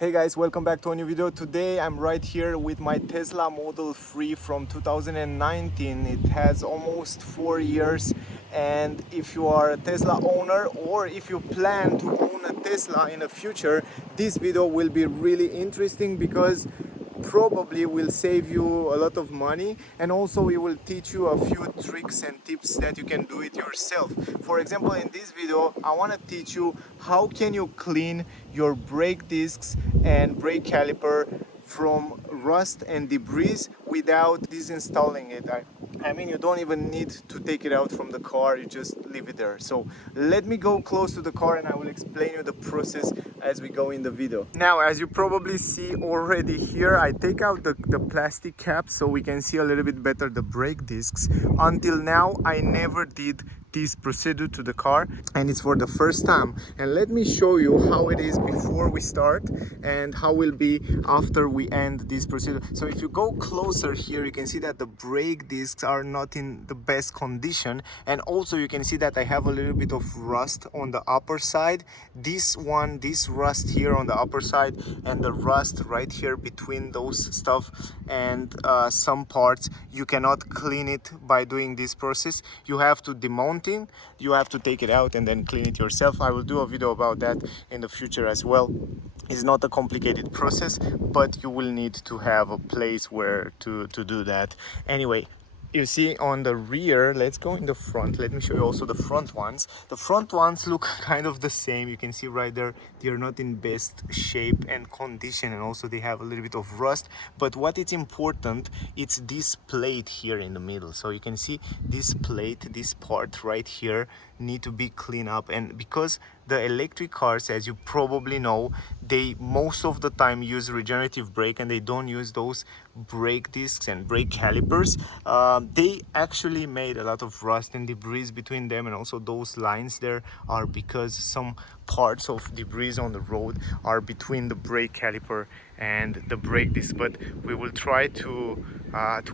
Hey guys, welcome back to a new video. Today I'm right here with my Tesla Model 3 from 2019. It has almost 4 years, and if you are a Tesla owner or if you plan to own a Tesla in the future, this video will be really interesting because probably will save you a lot of money, and also it will teach you a few tricks and tips that you can do it yourself. For example, in this video I want to teach you how can you clean your brake discs and brake caliper from rust and debris without disinstalling it. I mean, you don't even need to take it out from the car, you just leave it there. So let me go close to the car and I will explain you the process as we go in the video. Now, as you probably see already here, I take out the plastic cap so we can see a little bit better the brake discs. Until now, I never did this procedure to the car, and it's for the first time. And let me show you how it is before we start and how will be after we end this procedure. So if you go closer here, you can see that the brake discs are not in the best condition, and also you can see that I have a little bit of rust on the upper side. This rust here on the upper side, and the rust right here between those stuff, and some parts you cannot clean it by doing this process. You have to demount it, you have to take it out and then clean it yourself. I will do a video about that in the future as well. It's not a complicated process, but you will need to have a place where to do that. Anyway, you see on the rear, let's go in the front. Let me show you also the front ones. The front ones look kind of the same. You can see right there, they're not in best shape and condition, and also they have a little bit of rust. But what is important, it's this plate here in the middle. So you can see this plate, this part right here, need to be cleaned up. And because the electric cars, as you probably know, they most of the time use regenerative brake and they don't use those brake discs and brake calipers. They actually made a lot of rust and debris between them, and also those lines there are because some parts of debris on the road are between the brake caliper and the brake disc. But we will try to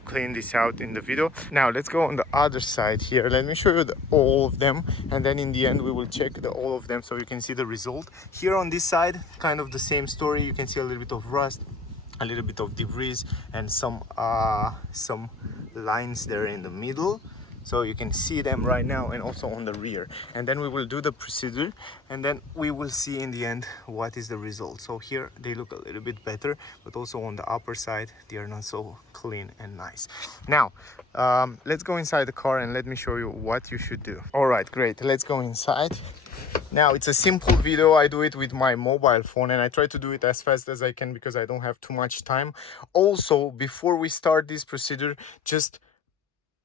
clean this out in the video. Now let's go on the other side here. Let me show you all of them, and then in the end we will check all of them so you can see the result. Here on this side, kind of the same story. You can see a little bit of rust, a little bit of debris, and some lines there in the middle. So you can see them right now, and also on the rear. And then we will do the procedure, and then we will see in the end what is the result. So here they look a little bit better, but also on the upper side they are not so clean and nice. Now let's go inside the car and let me show you what you should do. All right, great, let's go inside. Now it's a simple video. I do it with my mobile phone, and I try to do it as fast as I can because I don't have too much time. Also, before we start this procedure, just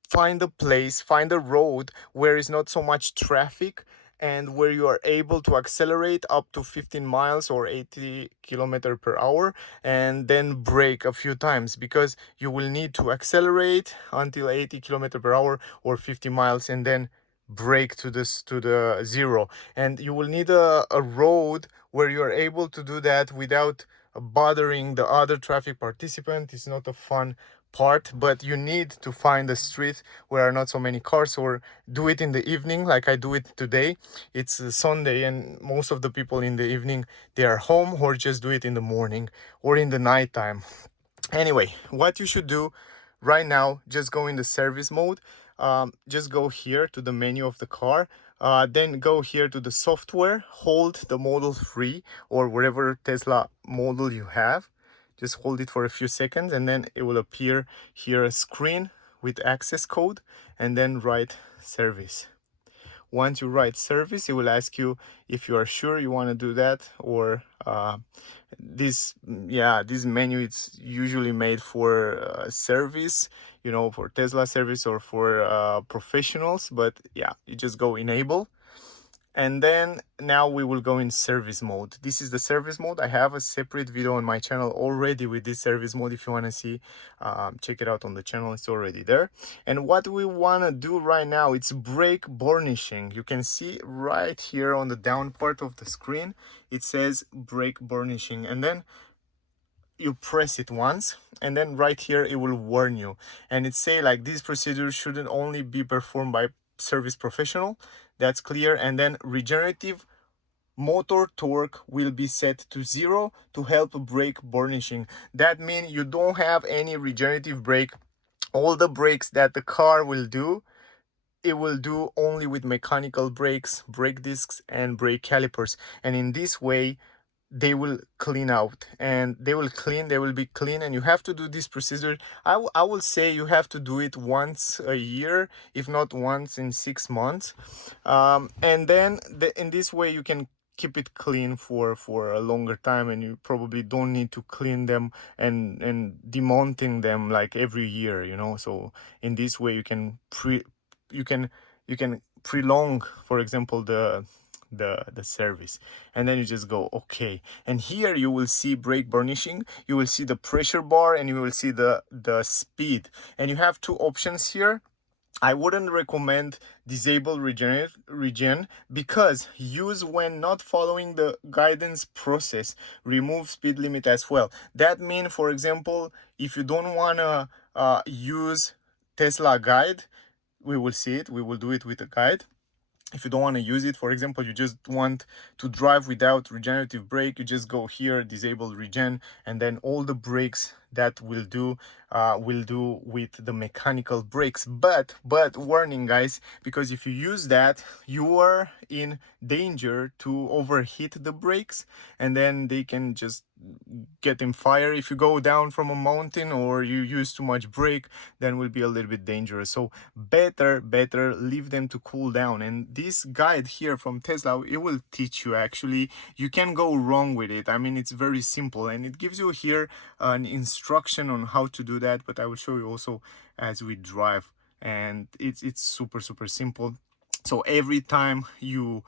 find a place, find a road where is not so much traffic and where you are able to accelerate up to 15 miles or 80 kilometers per hour, and then brake a few times, because you will need to accelerate until 80 kilometers per hour or 50 miles and then brake to the zero. And you will need a road where you are able to do that without bothering the other traffic participant. It's not a fun part, but you need to find a street where are not so many cars, or do it in the evening like I do it today. It's a Sunday and most of the people in the evening they are home, or just do it in the morning or in the night time. Anyway, what you should do right now, just go in the service mode. Just go here to the menu of the car, then go here to the software, hold the Model 3 or whatever Tesla model you have. Just hold it for a few seconds, and then it will appear here a screen with access code, and then write service. Once you write service, it will ask you if you are sure you want to do that, or this menu, it's usually made for service, you know, for Tesla service or for professionals. But yeah, you just go enable, and then now we will go in service mode. This is the service mode. I have a separate video on my channel already with this service mode. If you want to see, check it out on the channel, it's already there. And what we want to do right now, it's brake burnishing. You can see right here on the down part of the screen, it says brake burnishing, and then you press it once, and then right here it will warn you, and it say like, this procedure shouldn't only be performed by service professional. That's clear. And then regenerative motor torque will be set to 0 to help brake burnishing. That means you don't have any regenerative brake. All the brakes that the car will do, it will do only with mechanical brakes, brake discs and brake calipers. And in this way they will clean out, and they will be clean. And you have to do this procedure, I will say you have to do it once a year, if not once in 6 months. And then in this way you can keep it clean for a longer time, and you probably don't need to clean them and demonting them like every year, you know. So in this way you can you can you can prolong, for example, the service. And then you just go okay. And here you will see brake burnishing, you will see the pressure bar, and you will see the speed. And you have two options here. I wouldn't recommend disable regen, because use when not following the guidance process. Remove speed limit as well. That means, for example, if you don't want to use Tesla guide, we will see it, we will do it with a guide. If you don't want to use it, for example, you just want to drive without regenerative brake, you just go here, disable regen, and then all the brakes that will do with the mechanical brakes. But warning guys, because if you use that, you are in danger to overheat the brakes, and then they can just get in fire. If you go down from a mountain or you use too much brake, then will be a little bit dangerous. So better leave them to cool down. And this guide here from Tesla, it will teach you, actually you can go wrong with it. I mean, it's very simple, and it gives you here an instruction on how to do that, but I will show you also as we drive. And it's super simple. So every time you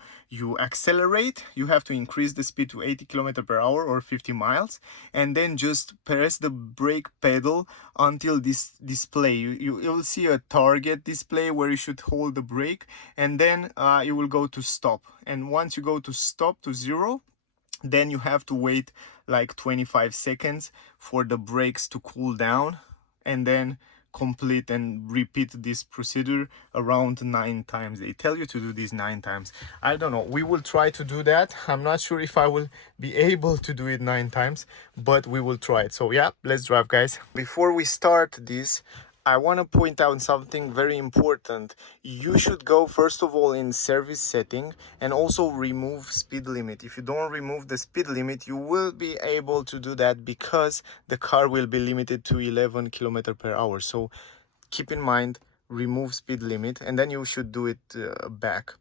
accelerate, you have to increase the speed to 80 km per hour or 50 miles, and then just press the brake pedal until this display. You will see a target display where you should hold the brake, and then you will go to stop. And once you go to stop to 0, then you have to wait like 25 seconds for the brakes to cool down, and then complete and repeat this procedure around 9 times. They tell you to do this 9 times. I don't know, we will try to do that. I'm not sure if I will be able to do it 9 times, but we will try it. So yeah, let's drive guys. Before we start this, I want to point out something very important. You should go first of all in service setting and also remove speed limit. If you don't remove the speed limit, you will be able to do that because the car will be limited to 11 km per hour. So keep in mind, remove speed limit, and then you should do it back.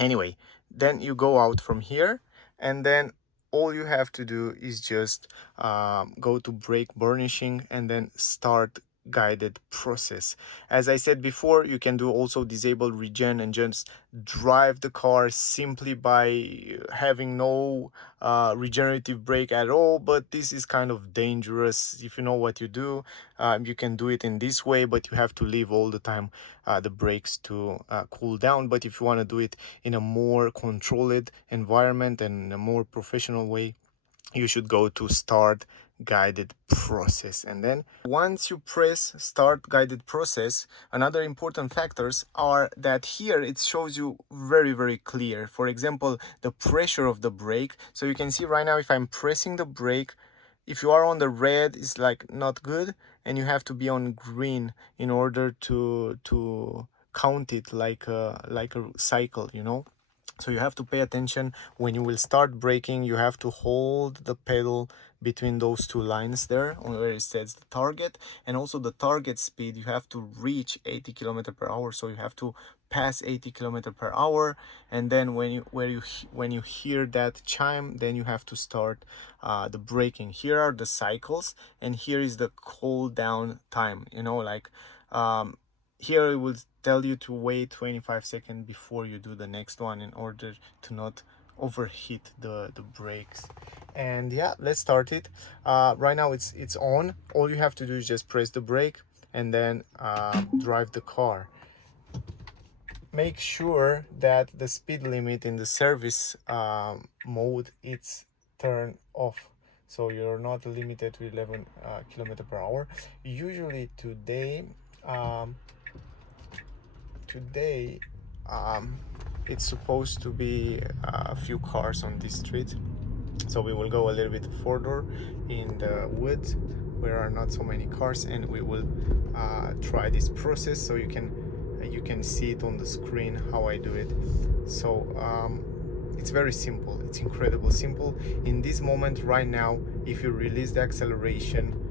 Anyway, then you go out from here, and then all you have to do is just go to brake burnishing and then start guided process. As I said before, you can do also disable regen and just drive the car simply by having no regenerative brake at all. But this is kind of dangerous. If you know what you do, you can do it in this way, but you have to leave all the time the brakes to cool down. But if you want to do it in a more controlled environment and a more professional way, you should go to start guided process. And then once you press start guided process, another important factors are that here it shows you very clear, for example, the pressure of the brake. So you can see right now, if I'm pressing the brake, if you are on the red, it's like not good, and you have to be on green in order to count it like a cycle, you know. So you have to pay attention when you will start braking. You have to hold the pedal between those two lines there where it says the target, and also the target speed. You have to reach 80 km per hour, so you have to pass 80 km per hour. And then when you hear that chime, then you have to start the braking. Here are the cycles, and here is the cool down time, you know, like here it will tell you to wait 25 seconds before you do the next one in order to not overheat the brakes. And yeah, let's start it. Right now it's on. All you have to do is just press the brake and then drive the car. Make sure that the speed limit in the service mode it's turned off, so you're not limited to 11 km per hour. Usually today it's supposed to be a few cars on this street, so we will go a little bit further in the woods where are not so many cars, and we will try this process so you can see it on the screen how I do it. So it's very simple, it's incredible simple. In this moment right now, if you release the acceleration,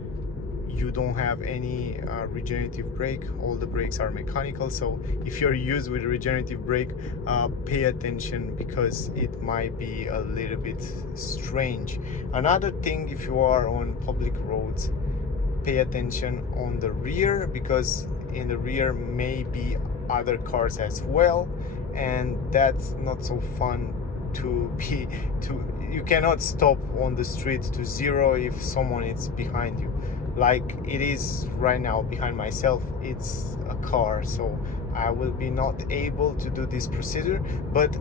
you don't have any regenerative brake. All the brakes are mechanical, so if you're used with regenerative brake, pay attention because it might be a little bit strange. Another thing, if you are on public roads, pay attention on the rear, because in the rear may be other cars as well, and that's not so fun to be you cannot stop on the street to zero if someone is behind you, like it is right now behind myself. It's a car, so I will be not able to do this procedure, but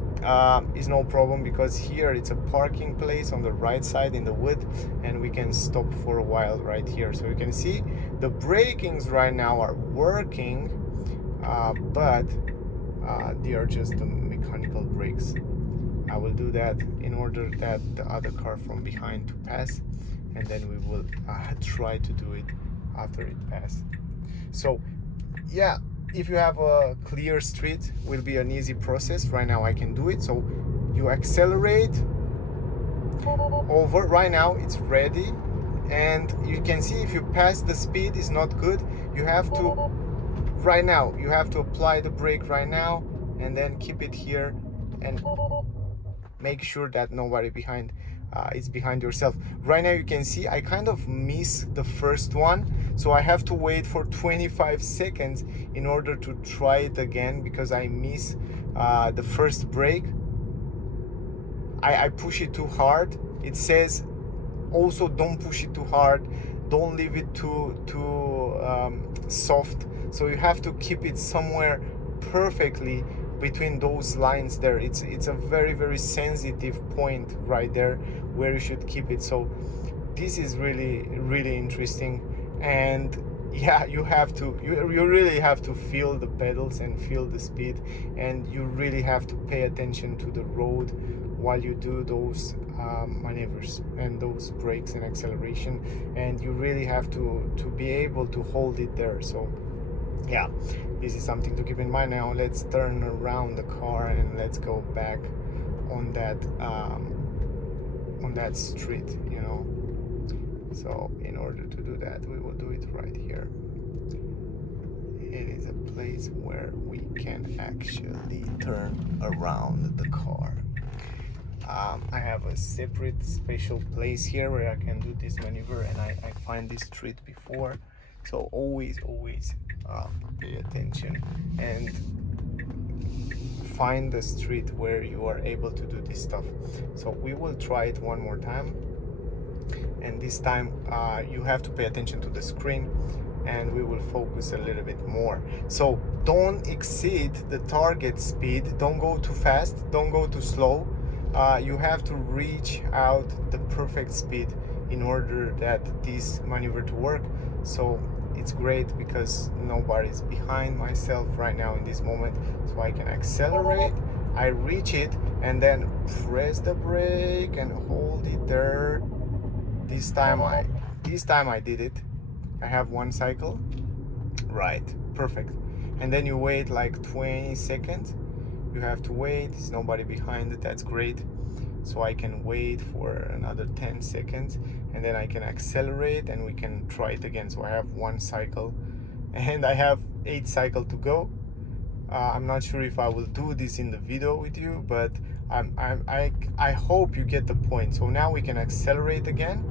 it's no problem because here it's a parking place on the right side in the wood, and we can stop for a while right here. So you can see the brakings right now are working, but they are just the mechanical brakes. I will do that in order that the other car from behind to pass, and then we will try to do it after it passes. So yeah, if you have a clear street, will be an easy process. Right now I can do it. So you accelerate over. Right now it's ready, and you can see if you pass the speed is not good. You have to right now you have to apply the brake right now, and then keep it here and make sure that nobody behind is behind yourself. Right now you can see I kind of miss the first one, so I have to wait for 25 seconds in order to try it again because I miss the first brake. I push it too hard. It says also don't push it too hard, don't leave it too soft, so you have to keep it somewhere perfectly between those lines there. It's a very sensitive point right there where you should keep it. So this is really interesting, and yeah, you really have to feel the pedals and feel the speed, and you really have to pay attention to the road while you do those maneuvers and those brakes and acceleration, and you really have to be able to hold it there. So yeah, this is something to keep in mind. Now let's turn around the car and let's go back on that street, you know. So in order to do that, we will do it right here. It is a place where we can actually turn around the car. I have a separate special place here where I can do this maneuver, and I find this street before, so always pay attention and find the street where you are able to do this stuff. So we will try it one more time, and this time you have to pay attention to the screen, and we will focus a little bit more. So don't exceed the target speed, don't go too fast, don't go too slow. You have to reach out the perfect speed in order that this maneuver to work. So it's great because nobody's behind myself right now in this moment, so I can accelerate, I reach it, and then press the brake and hold it there. This time I did it. I have one cycle. Right, perfect. And then you wait like 20 seconds. You have to wait, there's nobody behind it, that's great. So I can wait for another 10 seconds, and then I can accelerate and we can try it again. So I have one cycle and I have 8 cycles to go. I'm not sure if I will do this in the video with you, but I hope you get the point. So now we can accelerate again,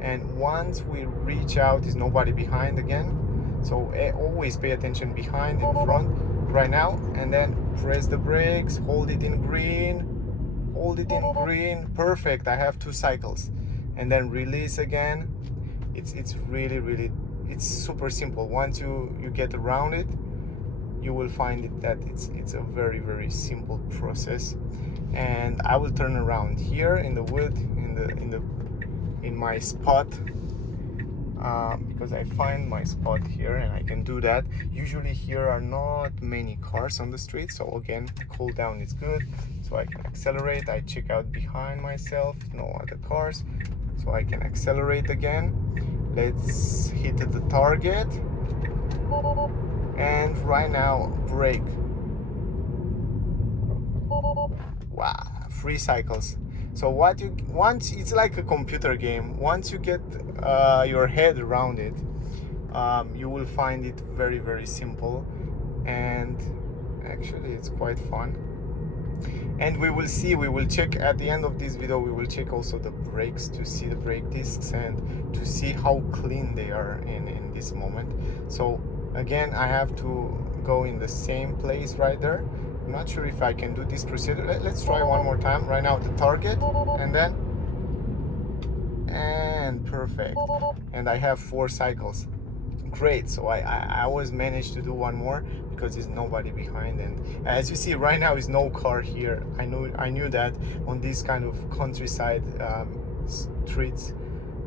and once we reach out, there's nobody behind again. So always pay attention behind, in front right now, and then press the brakes, hold it in green, perfect. I have 2 cycles, and then release again. It's really it's super simple. Once you get around it, you will find it that it's a very simple process. And I will turn around here in the wood, in my spot, because I find my spot here and I can do that. Usually here are not many cars on the street, so again, cool down is good. So I can accelerate, I check out behind myself, no other cars, so I can accelerate again. Let's hit the target, and right now brake. Wow, 3 cycles. So once it's like a computer game, once you get your head around it, you will find it very, very simple, and actually it's quite fun. And we will check at the end of this video, we will check also the brakes to see the brake discs and to see how clean they are in this moment. So again, I have to go in the same place right there. I'm not sure if I can do this procedure. Let's try one more time. Right now the target, and perfect. And I have 4 cycles. Great. So I always managed to do one more because there's nobody behind, and as you see right now is no car here. I knew that on these kind of countryside streets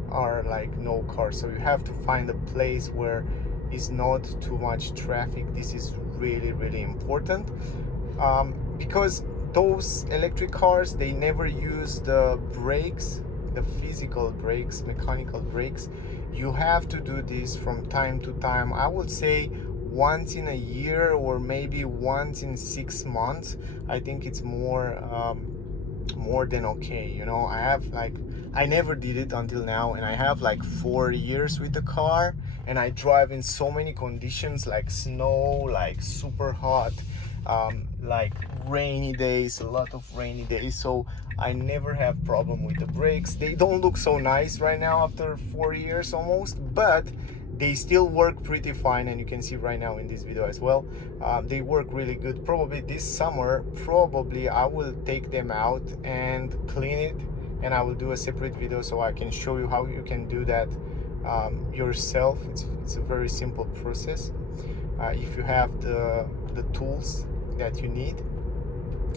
are like no cars, so you have to find a place where is not too much traffic. This is really, really important, because those electric cars, they never use the brakes, the physical brakes, mechanical brakes. You have to do this from time to time. I would say once in a year or maybe once in 6 months. I think it's more than okay, you know. I never did it until now, and I have like 4 years with the car, and I drive in so many conditions, like snow, like super hot, like rainy days, a lot of rainy days, so I never have problem with the brakes. They don't look so nice right now after 4 years almost, but they still work pretty fine, and you can see right now in this video as well, they work really good. Probably this summer, I will take them out and clean it, and I will do a separate video so I can show you how you can do that yourself. It's a very simple process if you have the tools that you need.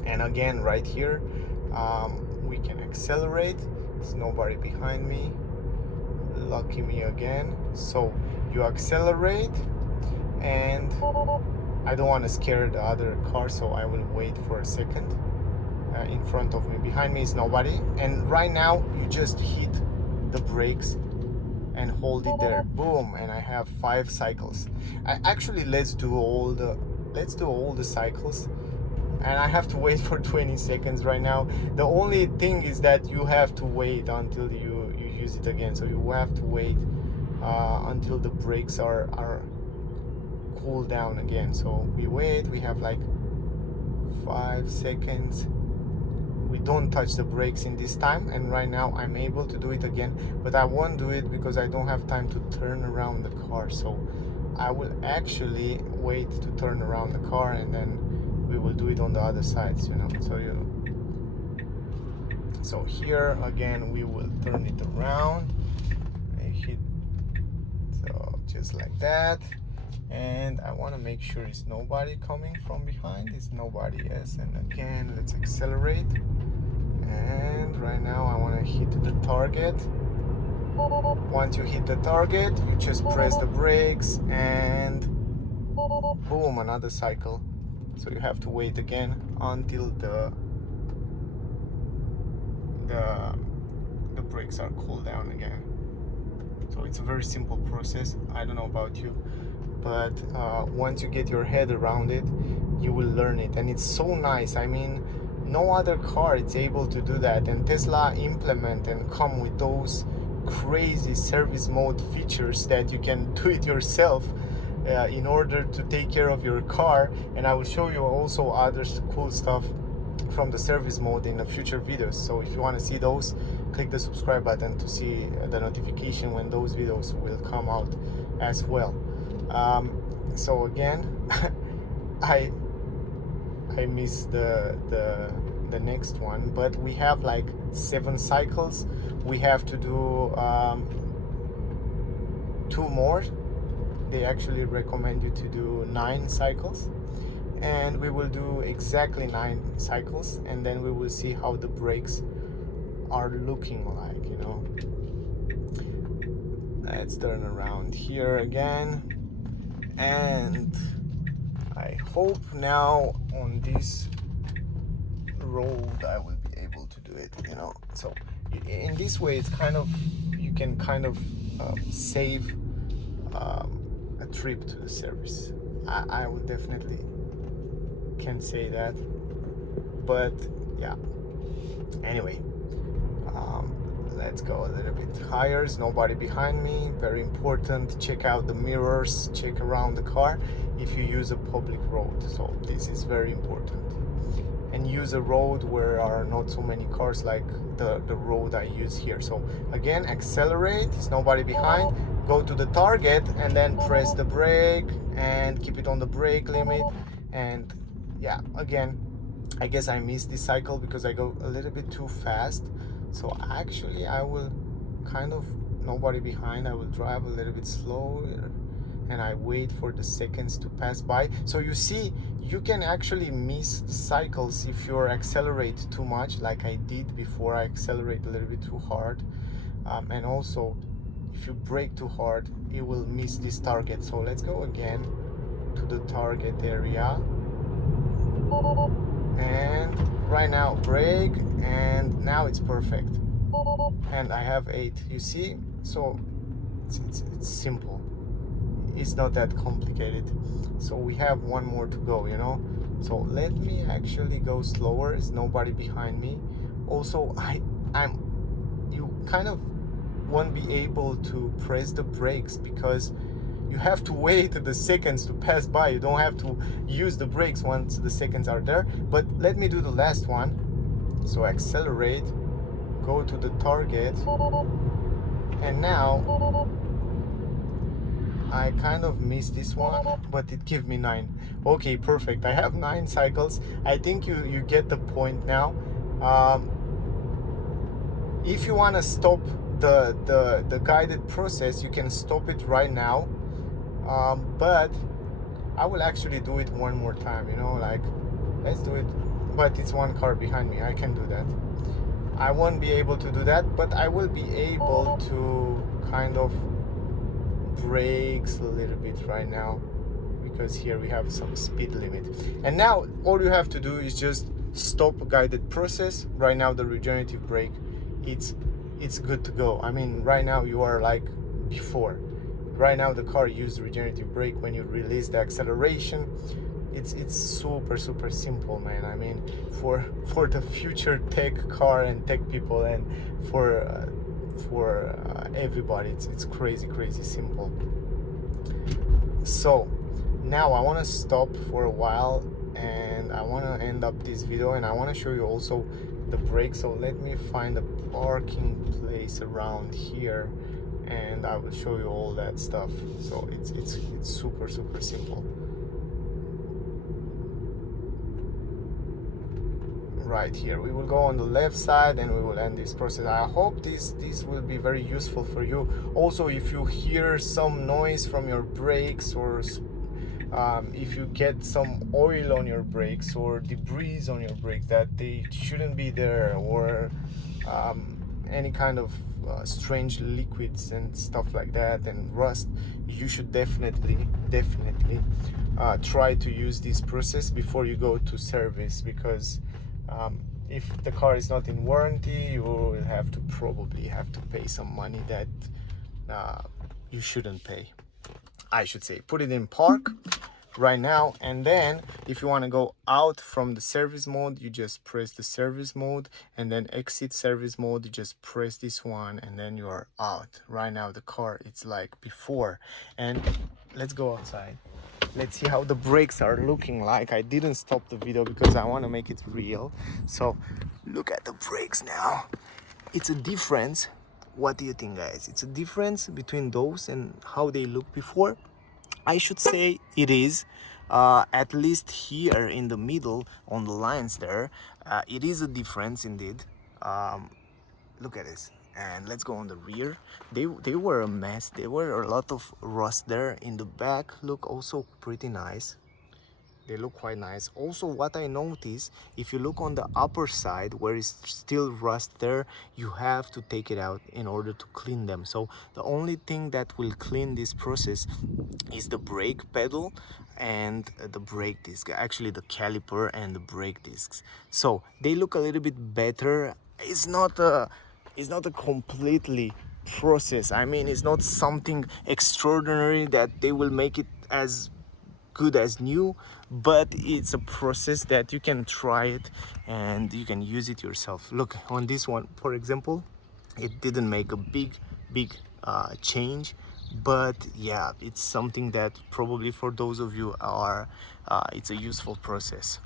And again, right here, we can accelerate. There's nobody behind me, lucky me again. So you accelerate, and I don't want to scare the other car, so I will wait for a second. In front of me, behind me is nobody, and right now you just hit the brakes and hold it there, boom, and I have 5 cycles. Actually, let's do all the cycles, and I have to wait for 20 seconds right now. The only thing is that you have to wait until you use it again, so you have to wait until the brakes are cooled down again. So we wait, we have like 5 seconds. We don't touch the brakes in this time, and right now I'm able to do it again, but I won't do it because I don't have time to turn around the car. So I will actually wait to turn around the car, and then we will do it on the other sides, you know. So here again we will turn it around. I hit, so just like that, and I want to make sure it's nobody coming from behind. It's nobody else. And again, let's accelerate, and right now I want to hit the target. Once you hit the target, you just press the brakes, and boom, another cycle. So you have to wait again until the brakes are cooled down again. So it's a very simple process. I don't know about you, but once you get your head around it, you will learn it, and it's so nice. I mean, no other car is able to do that, and Tesla implement and come with those crazy service mode features that you can do it yourself in order to take care of your car. And I will show you also other cool stuff from the service mode in the future videos. So if you want to see those, click the subscribe button to see the notification when those videos will come out as well. So again, I missed the next one, but we have like 7 cycles. We have to do 2 more. They actually recommend you to do 9 cycles, and we will do exactly 9 cycles, and then we will see how the brakes are looking like, you know. Let's turn around here again, and I hope now on this road I will be able to do it, you know. So in this way it's kind of, you can kind of save a trip to the service. I would definitely can say that, but yeah, anyway, let's go a little bit higher. There's nobody behind me, very important. Check out the mirrors, check around the car if you use a public road, so this is very important. And use a road where are not so many cars like the road I use here. So again, accelerate, there's nobody behind, go to the target and then press the brake and keep it on the brake limit. And yeah, again, I guess I missed this cycle because I go a little bit too fast. So actually I will kind of, nobody behind, I will drive a little bit slower and I wait for the seconds to pass by. So you see, you can actually miss the cycles if you accelerate too much, like I did before. I accelerate a little bit too hard, and also if you brake too hard, it will miss this target. So let's go again to the target area, and right now brake, and now it's perfect, and I have 8, you see. So it's simple, it's not that complicated. So we have one more to go, you know. So let me actually go slower, there's nobody behind me. Also you kind of won't be able to press the brakes because you have to wait the seconds to pass by. You don't have to use the brakes once the seconds are there. But let me do the last one. So accelerate, go to the target, and now I kind of missed this one, but it gave me 9. Okay, perfect. I have 9 cycles. I think you get the point now. If you want to stop the guided process, you can stop it right now. But I will actually do it one more time, you know, like let's do it. But it's one car behind me, I can do that. I won't be able to do that, but I will be able to kind of brakes a little bit right now because here we have some speed limit. And now all you have to do is just stop guided process. Right now the regenerative brake, it's good to go. I mean, right now you are like before. Right now the car uses regenerative brake when you release the acceleration. It's super simple, man. I mean, for the future tech car and tech people, and for everybody, it's crazy simple. So now I want to stop for a while and I want to end up this video, and I want to show you also the brake. So let me find a parking place around here and I will show you all that stuff. So it's super simple. Right here we will go on the left side and we will end this process. I hope this will be very useful for you. Also, if you hear some noise from your brakes, or if you get some oil on your brakes or debris on your brakes that they shouldn't be there, or any kind of strange liquids and stuff like that, and rust, you should definitely try to use this process before you go to service, because if the car is not in warranty, you will probably have to pay some money that you shouldn't pay. I should say, put it in park right now, and then if you want to go out from the service mode, you just press the service mode, and then exit service mode, you just press this one, and then you are out. Right now the car, it's like before. And let's go outside. Let's see how the brakes are looking like. I didn't stop the video because I want to make it real. So look at the brakes now. It's a difference. What do you think, guys? It's a difference between those and how they look before. I should say it is. At least here in the middle on the lines there, it is a difference indeed. Look at this. And let's go on the rear. They were a mess. There were a lot of rust there. In the back, look, also pretty nice. they look quite nice. Also, what I noticed, if you look on the upper side where it's still rust there, you have to take it out in order to clean them. So the only thing that will clean this process is the brake pedal and the brake disc, actually the caliper and the brake discs. So they look a little bit better. It's not a completely process. I mean, it's not something extraordinary that they will make it as good as new, but it's a process that you can try it and you can use it yourself. Look, on this one, for example, it didn't make a big change, but yeah, it's something that probably for those of you are it's a useful process.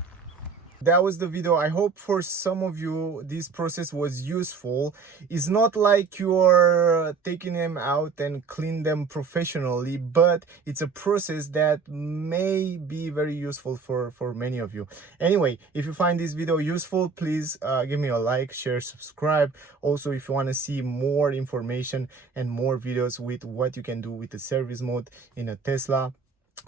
That was the video. I hope for some of you this process was useful. It's not like you're taking them out and clean them professionally, but it's a process that may be very useful for many of you. Anyway, if you find this video useful, please give me a like, share, subscribe. Also, if you want to see more information and more videos with what you can do with the service mode in a Tesla,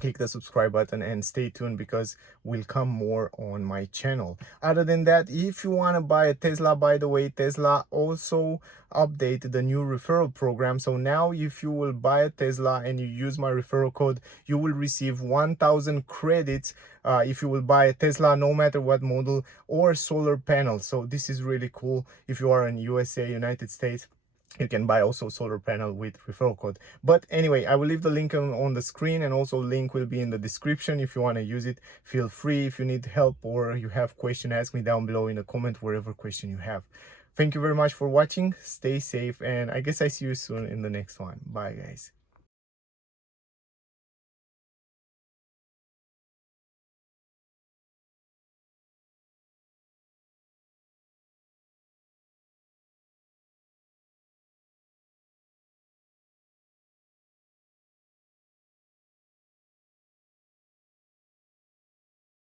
click the subscribe button and stay tuned, because will come more on my channel. Other than that, if you want to buy a Tesla, by the way, Tesla also updated the new referral program. So now if you will buy a Tesla and you use my referral code, you will receive 1000 credits if you will buy a Tesla, no matter what model, or solar panel. So this is really cool. If you are in USA, United States, you can buy also solar panel with referral code. But anyway, I will leave the link on the screen, and also link will be in the description. If you want to use it, feel free. If you need help or you have question, ask me down below in the comment, wherever question you have. Thank you very much for watching. Stay safe, and I guess I see you soon in the next one. Bye guys.